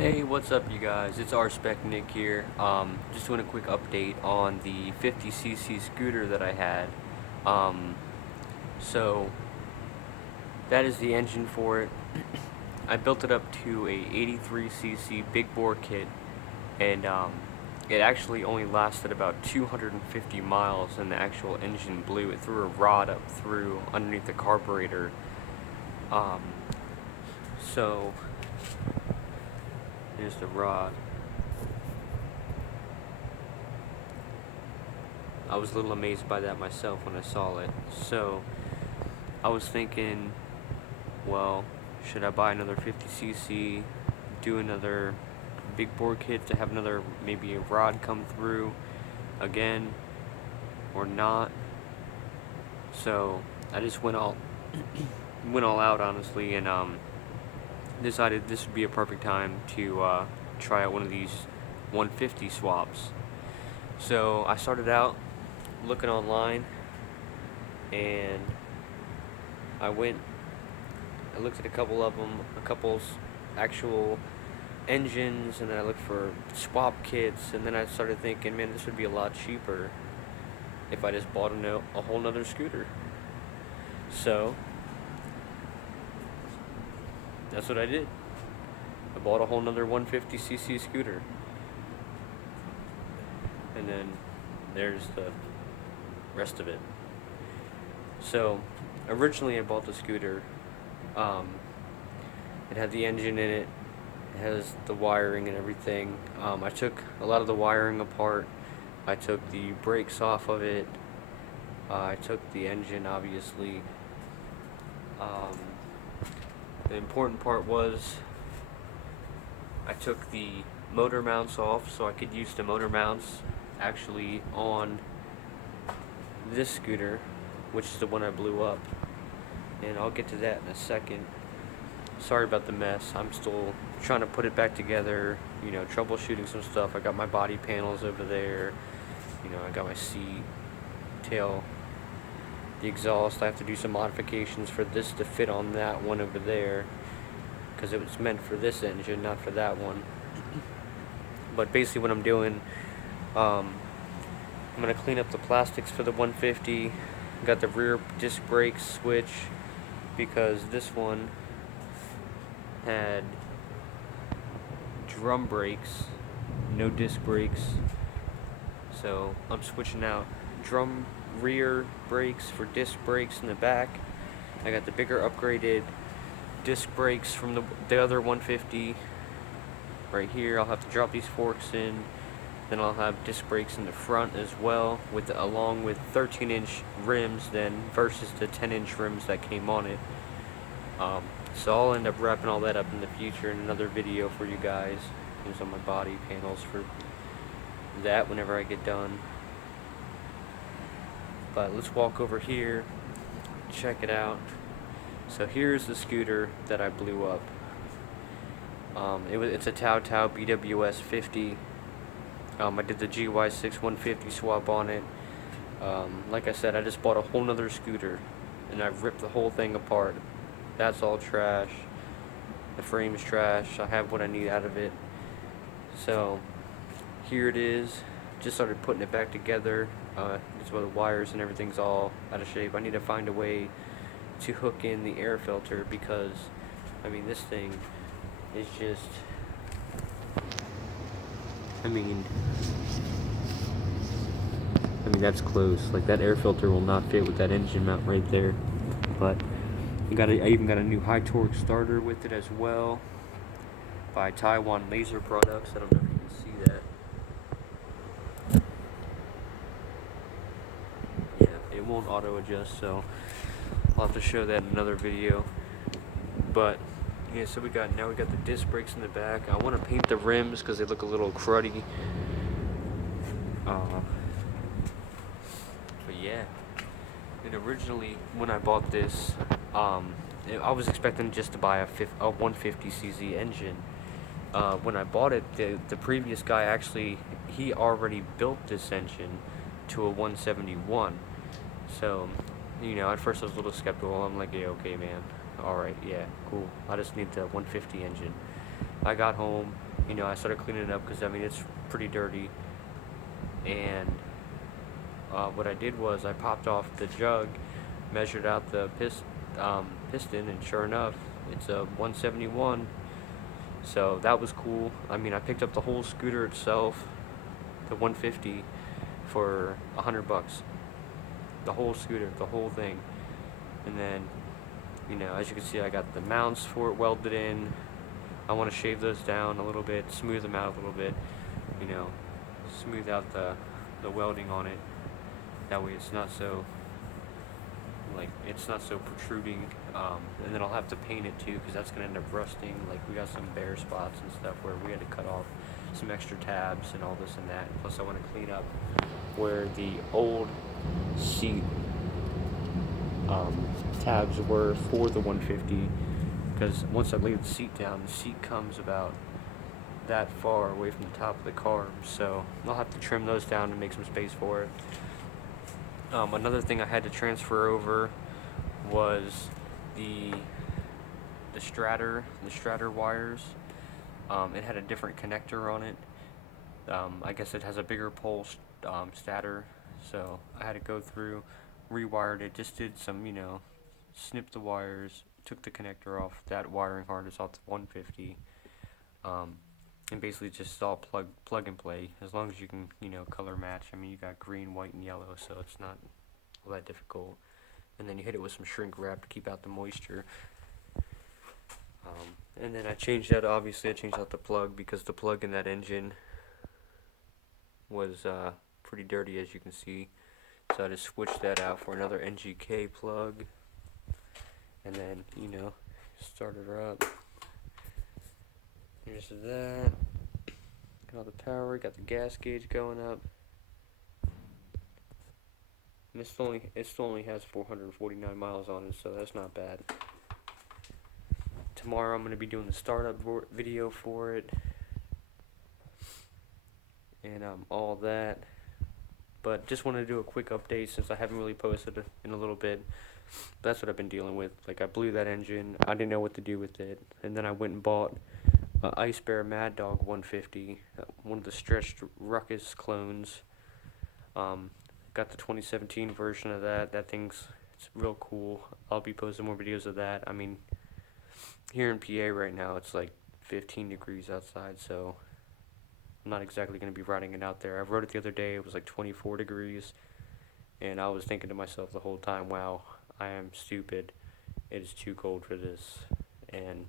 Hey, what's up, you guys? It's RSpec Nick here. Just doing a quick update on the 50cc scooter that I had. Um, so that is the engine for it. I built it up to a 83cc big bore kit, and it actually only lasted about 250 miles, and the actual engine blew. It threw a rod up through underneath the carburetor. Um, so here's the rod. I was a little amazed by that myself when I saw it. So I was thinking, well, should I buy another 50cc, do another big bore kit to have another, maybe a rod come through again, or not? So I just went all went all out, honestly, and decided this would be a perfect time to try out one of these 150 swaps. So I started out looking online, and I looked at a couple of them, a couple's actual engines, and then I looked for swap kits, and then I started thinking, man, this would be a lot cheaper if I just bought a whole nother scooter. So that's what I did. I bought a whole nother 150cc scooter, and then there's the rest of it. So originally I bought the scooter. It had the engine in it. It has the wiring and everything. I took a lot of the wiring apart. I took the brakes off of it. I took the engine, obviously. The important part was I took the motor mounts off so I could use the motor mounts actually on this scooter, which is the one I blew up. And I'll get to that in a second. Sorry about the mess. I'm still trying to put it back together, troubleshooting some stuff. I got my body panels over there. I got my seat, tail, the exhaust. I have to do some modifications for this to fit on that one over there, because it was meant for this engine, not for that one. But basically what I'm doing, I'm going to clean up the plastics for the 150. Got the rear disc brakes switch, because this one had drum brakes, no disc brakes. So I'm switching out drum rear brakes for disc brakes in the back. I got the bigger upgraded disc brakes from the other 150 right here. I'll have to drop these forks in. Then I'll have disc brakes in the front as well, along with 13-inch rims then versus the 10-inch rims that came on it. So I'll end up wrapping all that up in the future in another video for you guys. Here's on my body panels for that whenever I get done. But let's walk over here, check it out. So here's the scooter that I blew up. It's a Tao BWS 50. I did the GY6 150 swap on it. Like I said, I just bought a whole nother scooter, and I ripped the whole thing apart. That's all trash. The frame's trash. I have what I need out of it. So here it is. Just started putting it back together. That's where the wires and everything's all out of shape. I need to find a way to hook in the air filter, because this thing is just, that's close. Like, that air filter will not fit with that engine mount right there. But I even got a new high torque starter with it as well, by Taiwan Laser Products. I don't know if you can see that. Yeah, it won't auto adjust, so I'll have to show that in another video. But yeah, so we got the disc brakes in the back. I want to paint the rims because they look a little cruddy. But yeah, and originally when I bought this, I was expecting just to buy a 150cc engine. When I bought it, the previous guy he already built this engine to a 171. So, at first I was a little skeptical. I'm like, yeah, okay, man. Alright, yeah, cool. I just need the 150 engine. I got home, I started cleaning it up because, I mean, it's pretty dirty. And what I did was I popped off the jug, measured out the piston, and sure enough, it's a 171. So that was cool. I mean, I picked up the whole scooter itself, the 150, for $100. The whole scooter, the whole thing. And then, as you can see, I got the mounts for it welded in. I want to shave those down a little bit, smooth them out a little bit, you know, smooth out the welding on it. That way it's not so, it's not so protruding. And then I'll have to paint it too, because that's going to end up rusting. Like, we got some bare spots and stuff where we had to cut off some extra tabs and all this and that. Plus I want to clean up where the old seat tabs were for the 150, because once I lay the seat down, the seat comes about that far away from the top of the car, so I'll have to trim those down to make some space for it. Another thing I had to transfer over was the stratter wires. It had a different connector on it. I guess it has a bigger pole stator, so I had to go through, rewired it, just did some, snipped the wires, took the connector off that wiring harness off the 150, and basically just all plug and play, as long as you can, color match. I mean, you got green, white, and yellow, so it's not all that difficult. And then you hit it with some shrink wrap to keep out the moisture. And then I changed out the plug, because the plug in that engine was pretty dirty, as you can see. So I just switched that out for another NGK plug. And then, started her up. Here's that. Got all the power, got the gas gauge going up. And it still only has 449 miles on it, so that's not bad. Tomorrow I'm going to be doing the startup video for it, and all that. But just wanted to do a quick update since I haven't really posted in a little bit. That's what I've been dealing with. Like, I blew that engine, I didn't know what to do with it, and then I went and bought an Ice Bear Mad Dog 150, one of the stretched Ruckus clones. Got the 2017 version of that. It's real cool. I'll be posting more videos of that. I mean, here in PA right now, it's like 15 degrees outside, so I'm not exactly going to be riding it out there. I rode it the other day, it was like 24 degrees, and I was thinking to myself the whole time, wow, I am stupid. It is too cold for this. And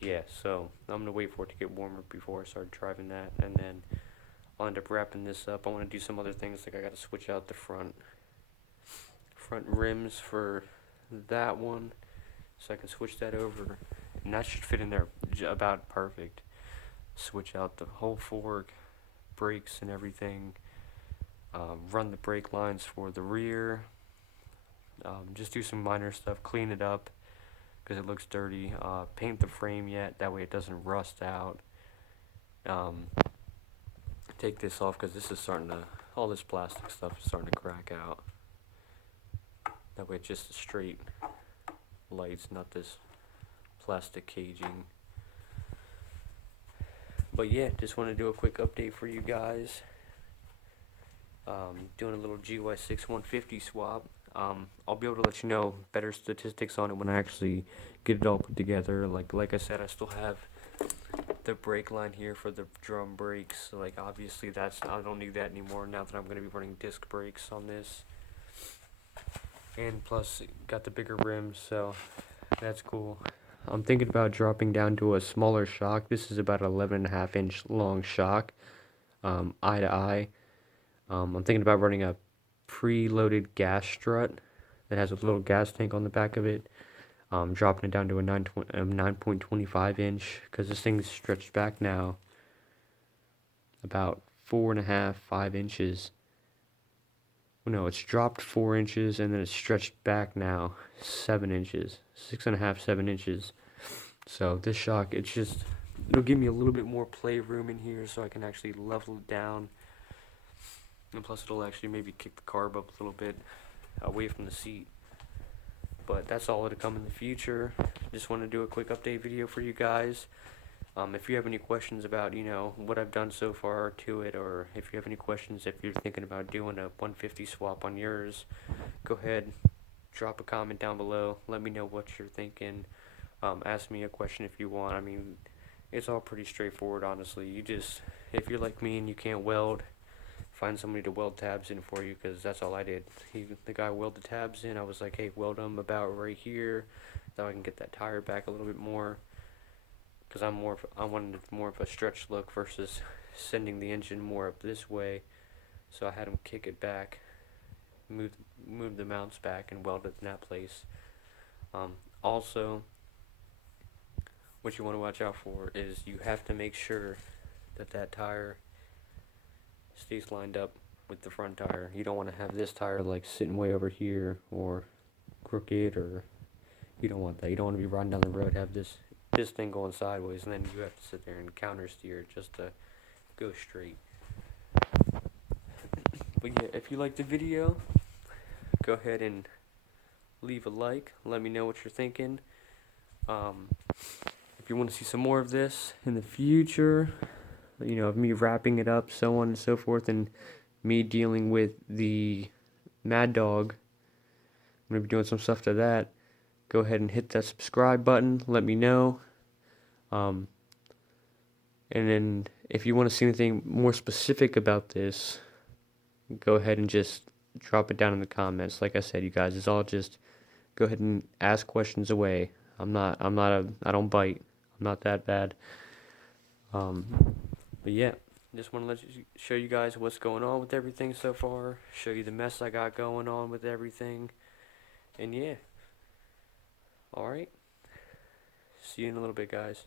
yeah, so I'm going to wait for it to get warmer before I start driving that, and then I'll end up wrapping this up. I want to do some other things, like I got to switch out the front rims for that one, so I can switch that over, and that should fit in there about perfect. Switch out the whole fork, brakes and everything, run the brake lines for the rear, just do some minor stuff, clean it up because it looks dirty, paint the frame yet, that way it doesn't rust out, take this off because this is all this plastic stuff is starting to crack out. That way it's just straight lights, not this plastic caging. But yeah, just want to do a quick update for you guys. Doing a little GY6 150 swap. I'll be able to let you know better statistics on it when I actually get it all put together. Like I said, I still have the brake line here for the drum brakes. So, like, obviously I don't need that anymore now that I'm going to be running disc brakes on this. And plus, got the bigger rims, so that's cool. I'm thinking about dropping down to a smaller shock. This is about 11.5 inch long shock, eye to eye. I'm thinking about running a preloaded gas strut that has a little gas tank on the back of it. Dropping it down to a 9.25 inch, because this thing's stretched back now about 4.5, 5 inches. No, it's dropped 4 inches, and then it's stretched back now 7 inches, 6.5, 7 inches. So this shock, it'll give me a little bit more play room in here, so I can actually level it down. And plus, it'll actually maybe kick the carb up a little bit away from the seat. But that's all to come in the future. Just want to do a quick update video for you guys. If you have any questions about, what I've done so far to it, or if you have any questions if you're thinking about doing a 150 swap on yours, go ahead, drop a comment down below. Let me know what you're thinking. Ask me a question if you want. I mean, it's all pretty straightforward, honestly. If you're like me and you can't weld, find somebody to weld tabs in for you, because that's all I did. The guy welded tabs in. I was like, hey, weld them about right here, so I can get that tire back a little bit more. Because I wanted more of a stretch look versus sending the engine more up this way. So I had him kick it back, move move the mounts back, and weld it in that place. Also, what you want to watch out for is you have to make sure that that tire stays lined up with the front tire. You don't want to have this tire like sitting way over here or crooked, or you don't want that. You don't want to be riding down the road, have this thing going sideways, and then you have to sit there and counter steer just to go straight. But yeah, if you liked the video, go ahead and leave a like. Let me know what you're thinking. If you want to see some more of this in the future, of me wrapping it up, so on and so forth, and me dealing with the Mad Dog, I'm going to be doing some stuff to that. Go ahead and hit that subscribe button. Let me know. And then if you want to see anything more specific about this, go ahead and just drop it down in the comments. Like I said, you guys, it's all just go ahead and ask questions away. I don't bite. I'm not that bad. But yeah, just want to show you guys what's going on with everything so far. Show you the mess I got going on with everything. And yeah. Alright. See you in a little bit, guys.